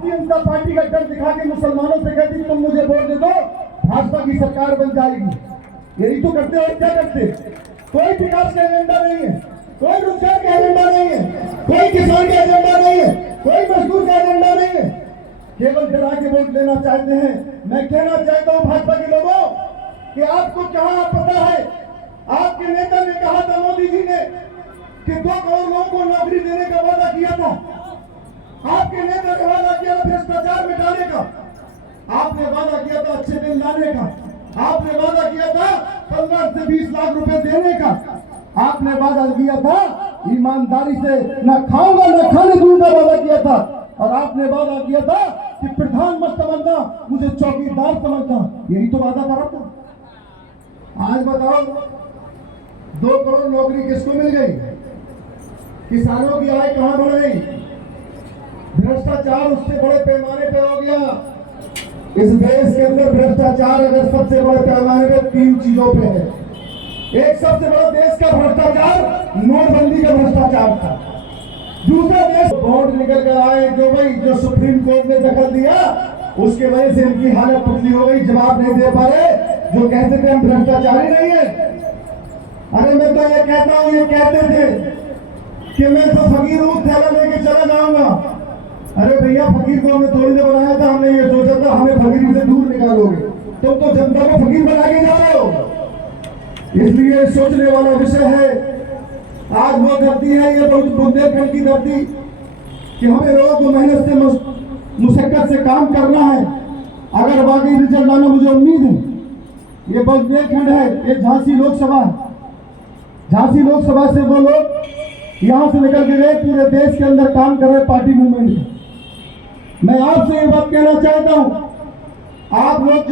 Bharatiya Janata party का डर दिखा के मुसलमानों से कहती तुम मुझे वोट दे दो, भाजपा की सरकार बन जाएगी। यही तो करते और क्या करते? कोई विकास का एजेंडा नहीं है, कोई रोजगार का एजेंडा नहीं है, कोई किसान का एजेंडा नहीं है, कोई मजदूर का एजेंडा नहीं है, केवल डरा के वोट लेना चाहते हैं। मैं कहना चाहता हूं भाजपा के लोगों कि आपको कहां पता है, आपके नेता ने कहा था, मोदी जी ने, कि 2 करोड़ लोगों को नौकरी देने का वादा किया था। आपके नेता ने वादा किया था भ्रष्टाचार मिटाने का, आपने वादा किया था अच्छे दिन लाने का, आपने वादा किया था 15 से 20 लाख रुपए देने का, आपने वादा किया था ईमानदारी से न खाऊंगा न खाने दूंगा वादा किया था, और आपने वादा किया था कि प्रधान मत समझना, मुझे चौकीदार समझना। यही तो वादा करा था। आज बताओ 2 करोड़ नौकरी किसको मिल गई? किसानों की आय कहां बढ़ गई? भ्रष्टाचार उससे बड़े पैमाने पे हो गया। इस देश के अंदर भ्रष्टाचार अगर सबसे बड़े पैमाने पे 3 चीजों पे है। एक सबसे बड़ा देश का भ्रष्टाचार नोटबंदी का भ्रष्टाचार था। दूसरा देश बोर्ड निकल कर आए जो सुप्रीम कोर्ट ने दखल दिया, उसके वजह से इनकी हालत पतली हो गई, जवाब नहीं दे पा रहे। जो कहते थे हम भ्रष्टाचारी नहीं है, अरे मैं तो ये कहता हूं, ये कहते थे कि मैं तो फकीर हूं, थैला लेके चला जाऊंगा। अरे भैया, फकीर को हमने थोड़ी देर बनाया था, हमने ये सोचा था हमें फकीर से दूर निकालोगे, तुम तो जनता को फकीर बना के जा रहे हो। इसलिए सोचने वाला विषय है। आज वो धरती है, ये बुंदेलखंड की धरती, कि हमें लोगों को मेहनत से मुशक्कत से काम करना है। अगर वाकई रिजल्ट आना, मुझे उम्मीद है, ये बुंदेलखंड है, ये झांसी लोकसभा, झांसी लोकसभा से वो लोग यहां से निकल के गए, पूरे देश के अंदर काम कर रहे पार्टी मूवमेंट में। मैं आपसे ये बात कहना चाहता हूं, आप लोग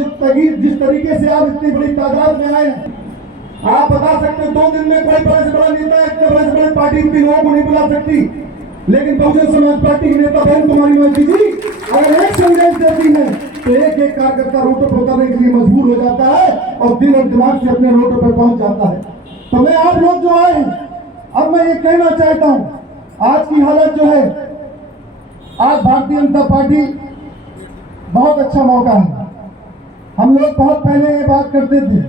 जिस तरीके से आप इतनी बड़ी तादाद में आए हैं, आप बता सकते हैं 2 दिन में कोई बड़े से बड़ा नेता, इतने बड़े से बड़ी पार्टी इतने लोगों को नहीं बुला सकती। लेकिन बहुजन समाज पार्टी के नेता बहन कुमारी मोदी जी अगर एक संदेश देती है तो एक एक कार्यकर्ता रोड पर उतरने के लिए मजबूर हो जाता है और दिल और दिमाग से अपने रोड पर पहुंच जाता है। तो मैं आप लोग जो आए हैं, अब मैं ये कहना चाहता हूं, आज की हालत जो है, आज भारतीय जनता पार्टी बहुत अच्छा मौका है। हम लोग बहुत पहले ये बात करते थे,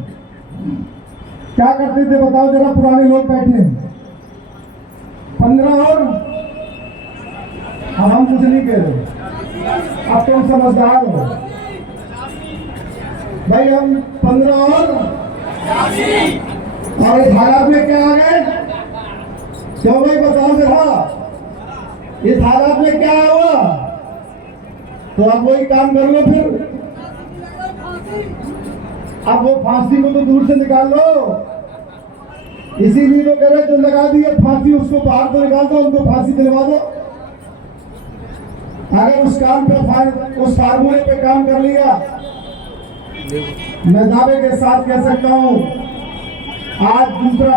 क्या करते थे बताओ जरा, पुराने लोग बैठे हैं 15 और हम कुछ नहीं कह रहे, अब तुम समझदार हो भाई, हम 15 और इस हालात में क्या आ गए? क्यों भाई बताओ जरा, इस हालात में क्या हुआ? तो अब वही काम कर लो फिर, अब वो फांसी को तो दूर से निकाल लो। इसीलिए तो कह रहे जो लगा दिए फांसी, उसको बाहर से निकाल दो, उनको फांसी दिलवा दो। अगर उस काम पे उस फार्मूले पे काम कर लिया, मैं दावे के साथ कह सकता हूं, आज दूसरा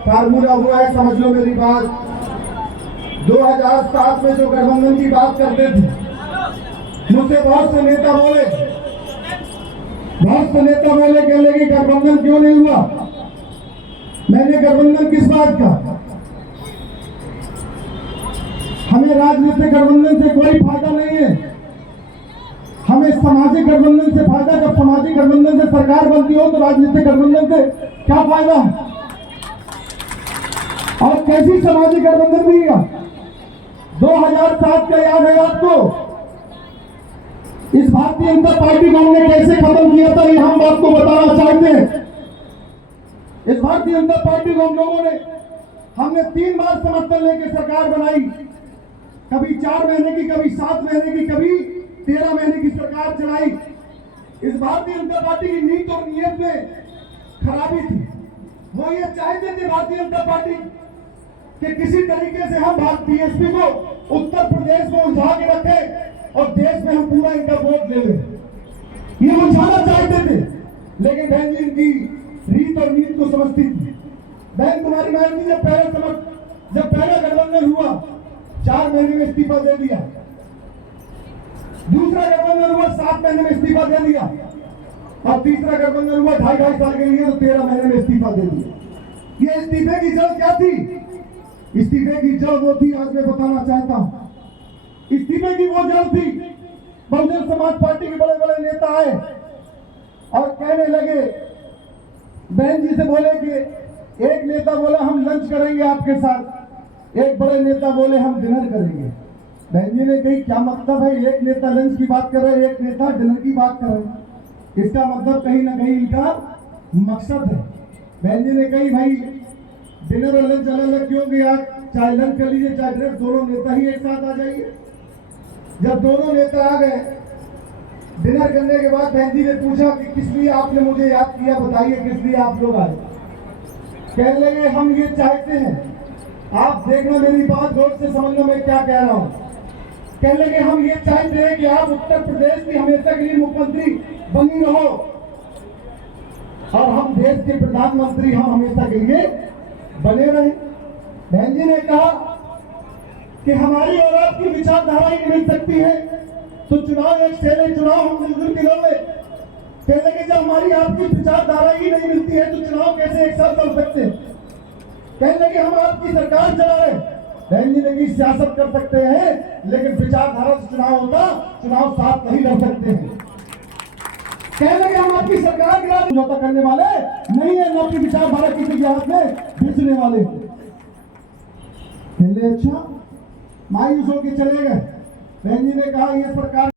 फार्मूला हुआ है। समझ लो मेरी बात, 2007 में जो गठबंधन की बात करते थे, मुझसे बहुत से नेता बोले, कहने लगे गठबंधन क्यों नहीं हुआ? मैंने गठबंधन किस बात का? हमें राजनीतिक गठबंधन से कोई फायदा नहीं है, हमें सामाजिक गठबंधन से फायदा। जब सामाजिक गठबंधन से सरकार बनती हो तो राजनीतिक गठबंधन से क्या फायदा? और कैसी सामाजिक गठबंधन मिलेगा? 2007 का याद है आपको? इस भारतीय जनता पार्टी को हमने कैसे खत्म किया था, ये हम आपको बताना चाहते हैं। इस भारतीय जनता पार्टी को हमने 3 बार समर्थन लेके सरकार बनाई, कभी 4 महीने की, कभी 7 महीने की, कभी 13 महीने की सरकार चलाई। इस भारतीय जनता पार्टी की नीति और नीयत में खराबी थी। वो ये चाहते थे भारतीय जनता पार्टी कि किसी तरीके से हम बीएसपी को उत्तर प्रदेश में उलझा के रखें और देश में हम पूरा इनका वोट ले लें, ये उलझाना चाहते थे। लेकिन बहन जी इनकी रीत और नीति को समझती थी। बहन कुमारी मायावती जब पहला गठबंधन हुआ 4 महीने में इस्तीफा दे दिया, दूसरा गठबंधन हुआ 7 महीने में इस्तीफा दे दिया, और तीसरा गठबंधन हुआ 2.5 साल के लिए तो 13 महीने में इस्तीफा दे दिया। ये इस्तीफे की जड़ क्या थी? इस्तीफे की जड़ वो थी, आज मैं बताना चाहता हूं। इस्तीफे की वो जड़ थी। बहुजन समाज पार्टी के बड़े बड़े नेता आए और कहने लगे, बहन जी से बोले कि एक नेता बोला हम लंच करेंगे आपके साथ, एक बड़े नेता बोले हम डिनर करेंगे। बहन जी ने कही क्या मतलब है, एक नेता लंच की बात कर रहे हैं, एक नेता डिनर की बात कर रहे हैं, इसका मतलब कहीं ना कहीं इनका मकसद है। बहन जी ने कही भाई डिनर और लंच अलग अलग क्यों गया, चाहे लंच कर लीजिए चाहे डिनर, दोनों नेता ही एक साथ आ जाइए। जब दोनों नेता आ गए डिनर करने के बाद बहन जी ने पूछा कि किस लिए आपने मुझे याद किया, बताइए किस लिए आप लोग आए। कहने लगे हम ये चाहते हैं, आप देखना मेरी बात गौर से समझना मैं क्या कह रहा हूं। कहने लगे हम ये चाहते हैं कि आप उत्तर प्रदेश की हमेशा के लिए मुख्यमंत्री बनी रहो और हम देश के प्रधानमंत्री हम हमेशा के लिए बने रहे। बहन जी ने कहा कि हमारी और आपकी विचारधारा ही मिल सकती है तो चुनाव एक सेले चुनाव हम मिलजुल के लड़ ले। कहने लगे जब हमारी आपकी विचारधारा ही नहीं मिलती है तो चुनाव कैसे एक साथ लड़ सकते हैं। कहने लगे हम आपकी सरकार चला रहे। बहन जी ने कहा सियासत कर सकते हैं लेकिन विचारधारा से चुनाव होता, चुनाव साथ नहीं लड़ सकते हैं। कहने लगे हम आपकी सरकार के साथ समझौता करने वाले नहीं है, हम आपकी विचारधारा किसी के हाथ में बेचने वाले। कहने अच्छा, मायूस होकर चले गए। बहन जी ने कहा ये सरकार